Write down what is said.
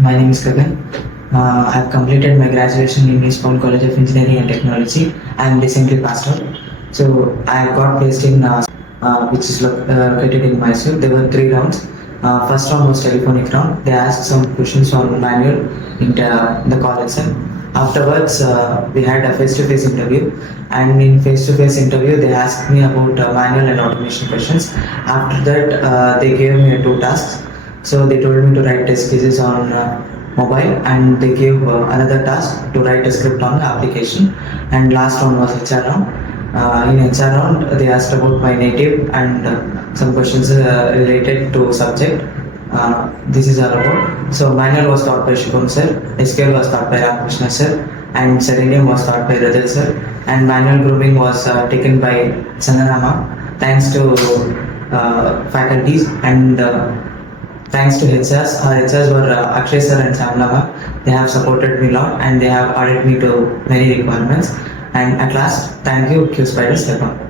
My name is Gagan. I have completed my graduation in Eastbourne College of Engineering and Technology. I am recently passed out. So I have got placed in which is located in Mysore. There were 3 rounds. First round was telephonic round. They asked some questions on manual in the call itself. Afterwards, we had a face-to-face interview, and in face-to-face interview, they asked me about manual and automation questions. After that, they gave me 2 tasks. So they told me to write test cases on mobile, and they gave another task to write a script on the application. And last one was HR round. In HR round, they asked about my native and some questions related to subject. This is all about. So manual was taught by Shubham sir, SQL was taught by Ramakrishna sir, and Selenium was taught by Rajat sir, and manual grooming was taken by Sandanama. Thanks to faculties and thanks to HRs. Our HRs were Akshay sir and Samlama. They have supported me a lot and they have added me to many requirements. And at last, thank you, Qspiders.